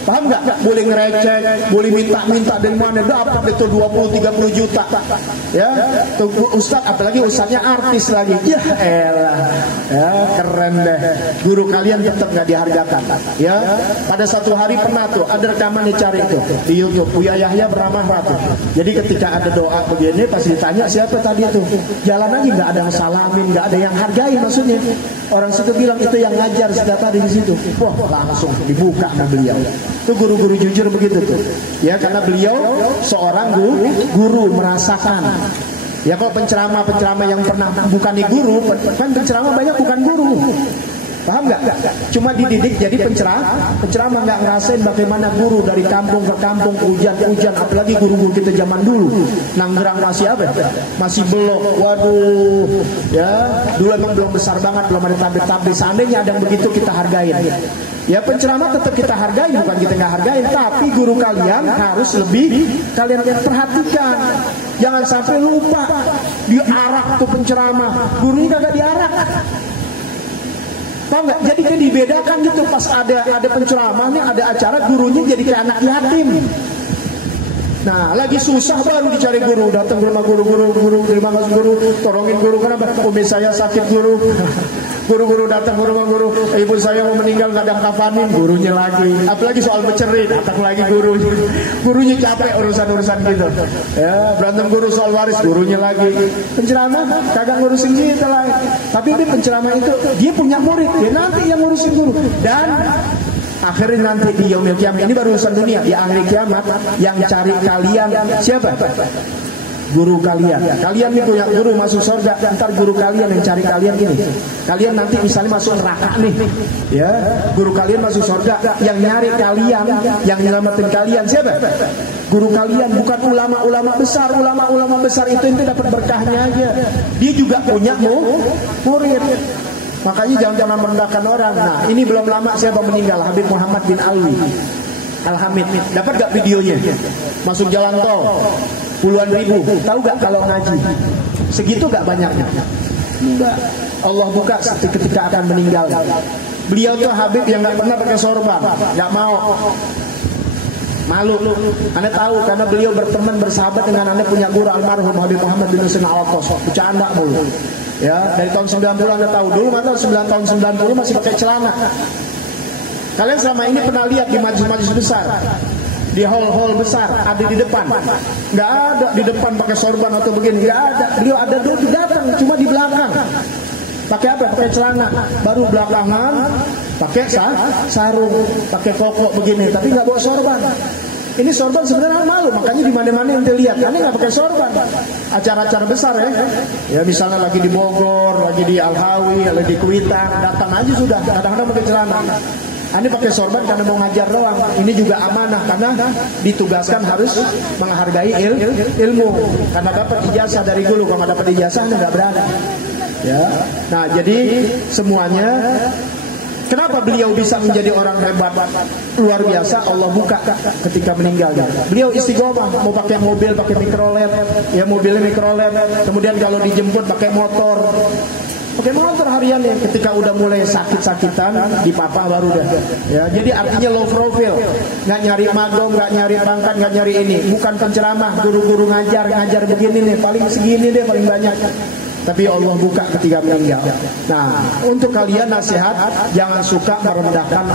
Paham nggak? Boleh ngerecek, boleh minta dari mana, dapat itu 20-30 juta. Ya, tuh ustaz, apalagi ustaznya artis lagi. Ya elah, ya keren deh. Guru kalian tetap nggak dihargakan. Ya, pada satu hari pernah tuh ada rekaman dicari itu di YouTube. Buya Yahya beramah ratu. Jadi ketika ada doa begini, pas ditanya siapa tadi itu, jalan aja nggak ada yang salamin, nggak ada yang hargai. Maksudnya orang situ bilang itu yang ngajar sudah tadi di situ. Wah langsung dibuka sama beliau. Itu guru-guru jujur begitu tuh. Ya karena beliau seorang guru merasakan. Ya kalau penceramah yang pernah bukan di guru, kan penceramah banyak bukan guru. Paham nggak? Cuma dididik jadi penceramah, nggak ngerasain bagaimana guru dari kampung ke kampung, hujan-hujan, apalagi guru-guru kita zaman dulu. Nanggerang masih apa? Masih belok. Waduh, ya dulu emang belum besar banget, belum ada tablet-tablet. Seandainya ada yang begitu kita hargain. Ya penceramah tetap kita hargain, bukan kita nggak hargain, tapi guru kalian harus lebih kalian perhatikan. Jangan sampai lupa diarak tuh penceramah, gurunya kagak diarak. Tahu nggak? Jadi kayak dibedakan gitu pas ada penceramahnya, ada acara, gurunya jadi kayak anak yatim. Nah, lagi susah baru dicari guru, datang ke rumah guru, terima kasih guru, tolongin guru, kenapa? Umi saya sakit guru. Guru-guru datang ke rumah guru, ibu saya mau meninggal nggak ada kafanin, gurunya lagi. Apalagi soal bercerai, datang lagi guru. Gurunya capek urusan-urusan gitu. Ya, berantem guru soal waris, gurunya lagi. Penceramah kagak ngurusin kita lah. Tapi ini penceramah itu dia punya murid, dia nanti yang ngurusin guru. Dan akhirnya nanti di yaumil kiamat, ini baru urusan dunia, di akhir kiamat yang cari kalian siapa? Guru kalian. Kalian nih punya guru masuk surga, ntar guru kalian yang cari kalian ini. Kalian nanti misalnya masuk neraka nih, ya, guru kalian masuk surga, yang nyari kalian, yang nyelamatin kalian siapa? Guru kalian, bukan ulama-ulama besar. Ulama-ulama besar itu dapat berkahnya aja. Dia juga punya murid. Makanya jangan pernah merendahkan orang. Nah, ini belum lama siapa meninggal? Habib Muhammad bin Alwi Al-Hamid. Dapat gak videonya? Masuk jalan tol, puluhan ribu. Tahu gak kalau ngaji? Segitu gak banyaknya? Enggak. Allah buka ketika akan meninggal. Beliau tuh Habib yang gak pernah pakai sorban, gak mau. Malu. Anda tahu karena beliau berteman bersahabat dengan Anda punya guru almarhum Habib Muhammad bin Husain Al-Atas. Bercanda mulu. Ya, dari tahun 90 Anda tahu. Dulu atau 9 tahun 90 masih pakai celana. Kalian selama ini pernah lihat di majelis-majelis besar, di hall-hall besar, ada di depan. Nggak ada di depan pakai sorban atau begini, nggak ada. Beliau ada dulu datang, cuma di belakang. Pakai apa? Pakai celana. Baru belakangan pakai sarung, pakai koko begini, tapi nggak bawa sorban. Ini sorban sebenarnya malu, makanya di mana-mana ente lihat, karena nggak pakai sorban. Acara-acara besar ya misalnya lagi di Bogor, lagi di Al-Hawi, lagi di Kuitang, datang aja sudah, kadang-kadang pakai celana. Ini pakai sorban karena mau ngajar doang. Ini juga amanah karena ditugaskan harus menghargai ilmu. Karena dapat ijazah dari guru, kalau nggak dapat ijazah nggak berani. Ya, nah jadi semuanya. Kenapa beliau bisa menjadi orang hebat luar biasa? Allah buka ketika meninggal. Beliau istiqomah, mau pakai mobil pakai mikrolet, ya mobilnya mikrolet. Kemudian kalau dijemput pakai motor harian ya. Ketika udah mulai sakit-sakitan dipapah baru dah. Ya, jadi artinya low profile, nggak nyari magom, nggak nyari pangkat, nggak nyari ini. Bukan penceramah, guru-guru ngajar begini nih, paling segini deh paling banyak. Tapi Allah buka ketika meninggal. Nah, untuk kalian nasihat, jangan suka merendahkan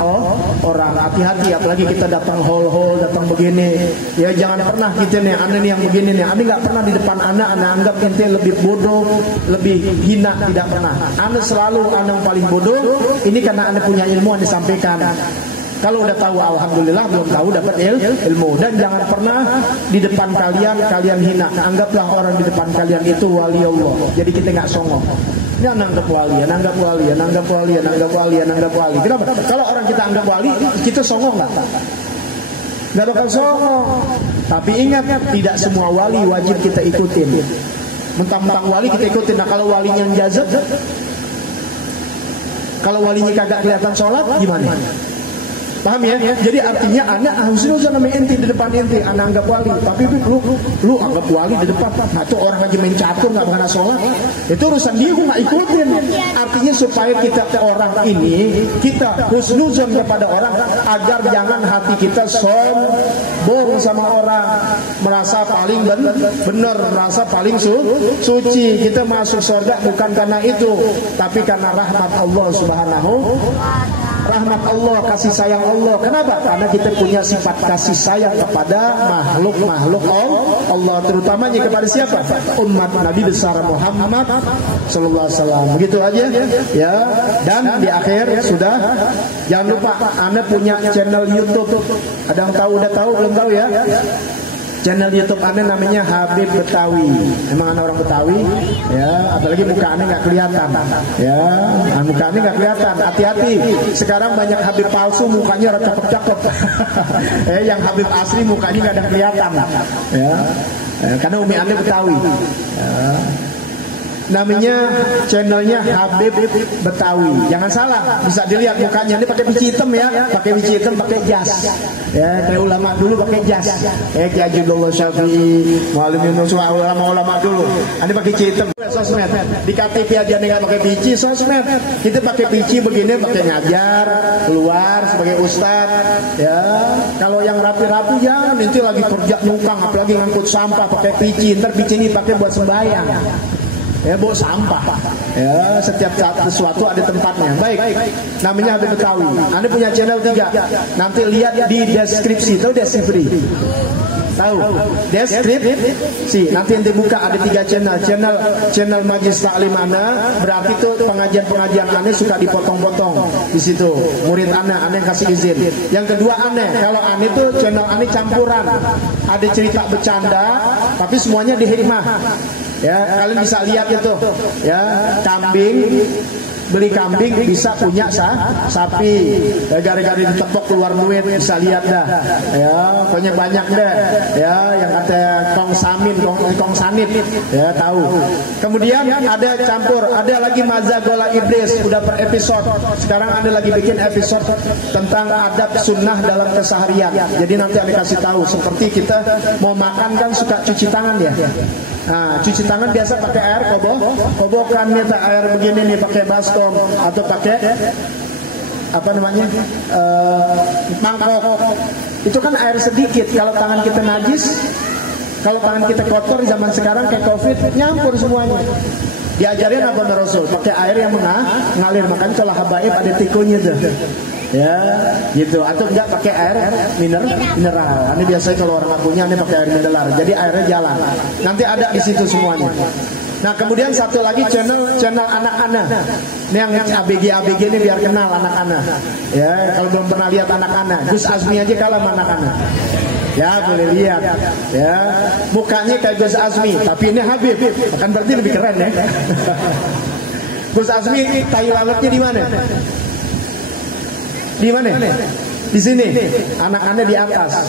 orang. Hati-hati, apalagi kita datang hall, datang begini. Ya jangan pernah kita nih, anda nih yang begini nih. Anda nggak pernah di depan anda anggap ente lebih bodoh, lebih hina, tidak pernah. Anda selalu anda yang paling bodoh. Ini karena anda punya ilmu yang disampaikan. Kalau udah tahu alhamdulillah, belum tahu dapat ilmu. Dan jangan pernah di depan kalian hina. Anggaplah orang di depan kalian itu wali Allah. Jadi kita nggak songong. Ini anggap wali. Kenapa? Kalau orang kita anggap wali, kita songong nggak? Nggak bakal songong. Tapi ingat, tidak semua wali wajib kita ikutin. Mentang-mentang wali kita ikutin. Nah kalau walinya yang jazab, kalau walinya kagak kelihatan sholat, gimana? Paham ya? Jadi artinya anak harusnya sama ente di depan ente, anak anggap wali. Tapi lu anggap wali di depan. Nah itu orang lagi main catur nggak pernah sholat. Itu urusan dia, gue nggak ikutin. Artinya supaya kita ke orang ini, kita husnuzon kepada orang agar jangan hati kita sombong sama orang, merasa paling benar, merasa paling suci. Kita masuk surga bukan karena itu, tapi karena rahmat Allah Subhanahu. Rahmat Allah, kasih sayang Allah. Kenapa? Karena kita punya sifat kasih sayang kepada makhluk Allah, terutamanya kepada siapa? Umat Nabi besar Muhammad sallallahu alaihi wasallam. Begitu aja ya. Dan di akhir sudah, jangan lupa Anda punya channel YouTube. Ada yang tahu, udah tahu, belum tahu ya? Channel YouTube aneh namanya Habib Betawi. Emang anak orang Betawi, ya. Apalagi muka aneh nggak kelihatan, ya. Muka aneh nggak kelihatan. Hati-hati. Sekarang banyak Habib palsu, mukanya rada cakep-cakep. Yang Habib asli mukanya nggak ada kelihatan, ya. Karena umi aneh Betawi. Ya. Namanya channelnya Habib Betawi. Jangan salah, bisa dilihat mukanya. Ini pakai biji hitam ya, pakai biji hitam, pakai jas. Ya, kayak ulama dulu pakai jas. Kayak Ki Ajudullah Syafi'i, Muallim Yunus, ulama-ulama dulu. Ini pakai biji hitam. Sosmed. Di KTP aja nggak pakai biji, sosmed. Kita pakai biji begini, pakai ngajar, keluar sebagai ustadz. Ya, kalau yang rapi-rapi jangan. Nanti lagi kerja nyungkang, apalagi ngangkut sampah pakai biji. Ntar biji ini pakai buat sembahyang. Ya, bawa sampah. Ya, setiap sesuatu ada tempatnya. Baik, namanya Habib Betawi. Anda punya channel 3. Nanti lihat di deskripsi. Tahu deskripsi? Tahu? Deskripsi. Nanti yang dibuka ada 3 channel. Channel Majlis Taklim Ana, berarti itu pengajian Anda suka dipotong-potong di situ. Murid Anda yang kasih izin. Yang kedua Anda, kalau Anda itu channel Anda campuran. Ada cerita bercanda, tapi semuanya dihikmah. Ya, kalian bisa lihat itu, ya, kambing, beli kambing bisa punya sapi, ya, gara-gara ditepok keluar duit, bisa lihat dah, ya, pokoknya banyak deh, ya, yang kata kong sanit, ya, tahu. Kemudian ada campur, ada lagi Mazagola Iblis, udah per episode. Sekarang ada lagi bikin episode tentang adab sunnah dalam keseharian. Jadi nanti ada kasih tahu, seperti kita mau makan kan suka cuci tangan ya. Nah, cuci tangan biasa pakai air kobokan nih, air begini nih pakai baskom atau pakai apa namanya mangkok. Itu kan air sedikit. Kalau tangan kita najis, kalau tangan kita kotor zaman sekarang kayak COVID, nyampur semuanya. Diajarin apa Rasul? Pakai air yang mengalir. Makanya kalau habaib ada tikunya tuh. Ya, gitu. Atau enggak pakai air mineral. Ini biasanya kalau orang punya ini pakai air mineral. Jadi airnya jalan. Nanti ada di situ semuanya. Nah, kemudian satu lagi channel anak-anak. Ini yang ABG ini biar kenal anak-anak. Ya, kalau belum pernah lihat anak-anak, Gus Azmi aja kalah sama anak-anak. Ya, boleh lihat. Ya, mukanya kayak Gus Azmi, tapi ini Habib. Kan berarti lebih keren ya. Gus Azmi tai lalatnya di mana? Di mana? Di sini. Anak-anak di atas.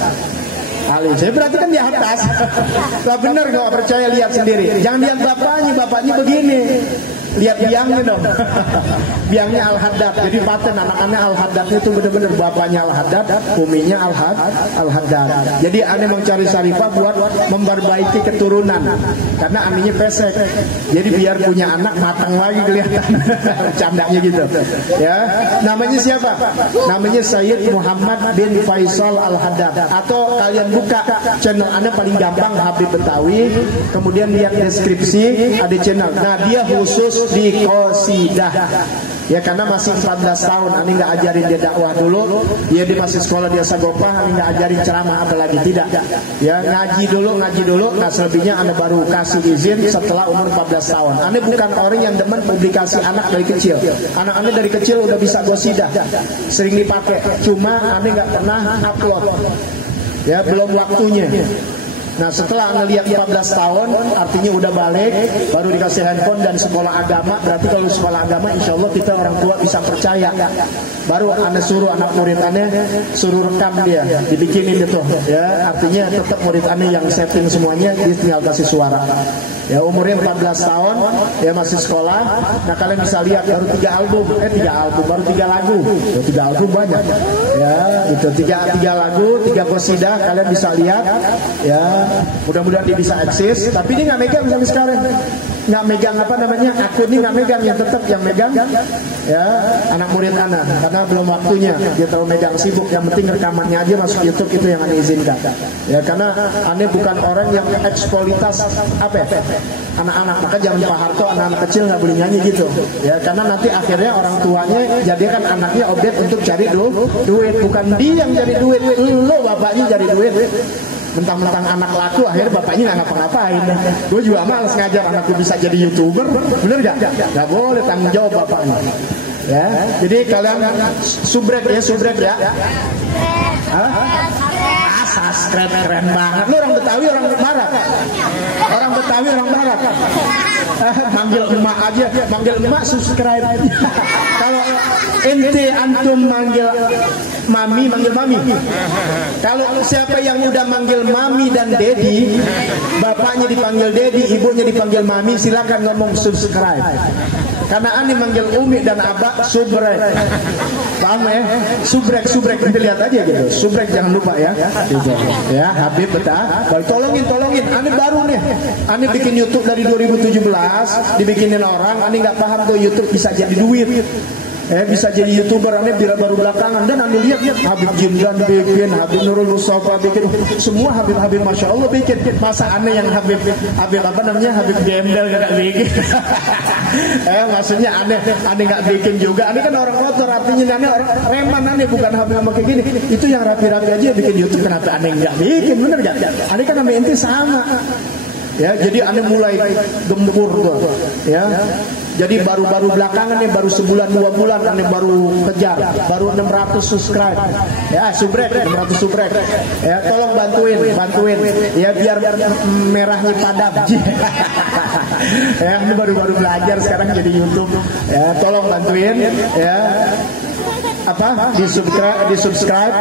Saya berarti kan di atas. Lah benar kalau percaya lihat sendiri. Jangan lihat bapaknya begini. Lihat biangnya dong. Biangnya Al-Haddad. Jadi paten anak-anak Al-Haddadnya itu benar-benar bapaknya Al-Haddad, uminya Al-Haddad. Jadi aneh mencari Syarifah buat memperbaiki keturunan. Karena aminya pesek. Jadi biar punya anak matang lagi kelihatan. Candanya gitu. Ya. Namanya siapa? Namanya Sayyid Muhammad bin Faisal Al-Haddad. Atau kalian buka channel Anda paling gampang Habib Betawi. Kemudian lihat deskripsi ada channel. Nah, dia khusus di qasidah. Ya, karena masih 14 tahun, Ani nggak ajarin dia dakwah dulu. Dia masih sekolah di Asagopah, Ani nggak ajarin ceramah apalagi tidak. Ya, ngaji dulu. Nah, selebihnya Anda baru kasih izin setelah umur 14 tahun. Ani bukan orang yang demen publikasi anak dari kecil. Anak-anak dari kecil udah bisa qasidah, sering dipakai. Cuma Ani nggak pernah upload. Ya, belum waktunya. Nah, setelah ngelihat 14 tahun, artinya udah balik, baru dikasih handphone dan sekolah agama. Berarti kalau sekolah agama, insya Allah kita orang tua bisa percaya. Baru Anda suruh anak murid Anda, suruh rekam dia, dibikinin itu. Ya, artinya tetap murid Anda yang setting semuanya, dia tinggal kasih suara. Ya, umurnya 14 tahun, ya masih sekolah. Nah, kalian bisa lihat baru 3 album, baru 3 lagu. Ya, 3 album banyak. Ya, itu 3 lagu, 3 qasidah, kalian bisa lihat. Ya, mudah-mudahan dia bisa eksis. Tapi dia nggak megang sampai sekarang. Nggak megang apa namanya, akun ini nggak megang, yang tetap yang megang ya anak murid anak, karena belum waktunya dia terlalu megang, sibuk. Yang penting rekamannya aja masuk YouTube, itu yang Anda izinkan ya, karena Anda bukan orang yang eksploitas apa ya anak-anak. Maka jangan Pak Harto anak-anak kecil nggak boleh nyanyi gitu ya, karena nanti akhirnya orang tuanya jadikan anaknya objek untuk cari duit, bukan dia yang cari duit, lo bapaknya cari duit. Mentang-mentang anak laku, akhirnya bapaknya nggak ngapa-ngapain. Gue juga malas ngajar anakku bisa jadi YouTuber, bener gak? Gak boleh, tanggung jawab bapaknya. Ya, jadi kalian subrek ya. keren banget. Lu orang Betawi, orang Barat. Orang Betawi, orang Barat. Manggil emak aja, manggil emak subscribe. Kalau ente antum manggil mami, manggil mami. Kalau siapa yang udah manggil mami dan dedi, bapaknya dipanggil dedi, ibunya dipanggil mami, silakan ngomong subscribe. Karena aneh manggil umi dan abah subrek. Paham ya? Subrek. Nanti lihat aja gitu. Subrek jangan lupa ya. Gitu. Ya, Habib betah. Tolongin. Aneh baru nih. Aneh bikin YouTube dari 2017, dibikinin orang. Aneh nggak paham tuh YouTube bisa jadi duit. Bisa jadi YouTuber, aneh baru belakangan. Dan aneh lihat Habib Jimdan bikin, Habib Nurul Mustafa bikin, semua Habib Masya Allah bikin. Masa aneh yang Habib apa namanya, Habib Gembel gak bikin. Maksudnya aneh gak bikin juga. Aneh kan orang kotor, artinya aneh orang reman, aneh bukan Habib sama kayak gini. Itu yang rapi-rapi aja bikin YouTube, kenapa aneh gak bikin, bener gak? Aneh kan sama inti sama. Ya, jadi aneh mulai gembur tuh. Ya. Jadi baru belakangan nih, baru sebulan 2 bulan aneh baru kejar, baru 600 subscribe. Ya, subrek 600 subrek. Ya, tolong bantuin. Ya, biar merahnya padam. Ya, ini baru belajar sekarang jadi YouTube. Ya, tolong bantuin ya. Di subscribe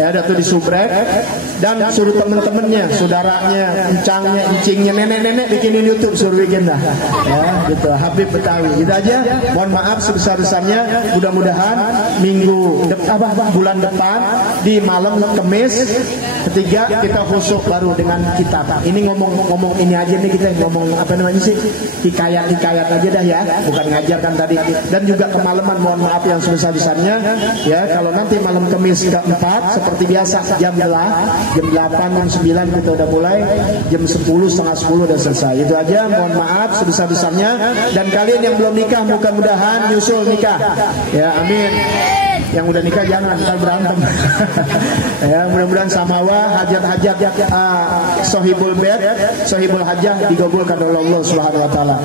ya, ada tuh di subrek, dan suruh temen-temennya, saudaranya, encingnya, nenek-nenek bikinin YouTube, suruh bikin dah ya, gitu. Habib Betawi gitu aja. Mohon maaf sebesar-besarnya. Mudah-mudahan bulan depan di malam Kamis ketiga kita khusuk baru dengan kitab. Ini ngomong ini aja nih, kita ngomong apa namanya sih, hikayat aja dah ya, bukan ngajarkan tadi. Dan juga kemalaman, mohon maaf yang sebesar-besarnya. Ya, kalau nanti malam Kamis keempat seperti biasa jam 8, jam 9 kita udah mulai, jam 10, setengah 10 udah selesai. Itu aja, mohon maaf sebesar-besarnya. Dan kalian yang belum nikah mudah-mudahan nyusul nikah. Ya, amin. Yang udah nikah jangan, ntar berantem. Ya, mudah-mudahan samawa hajat-hajat sohibul bed, sohibul hajah digabulkan oleh Allah Subhanahu wa taala.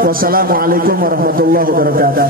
Wassalamualaikum warahmatullahi wabarakatuh.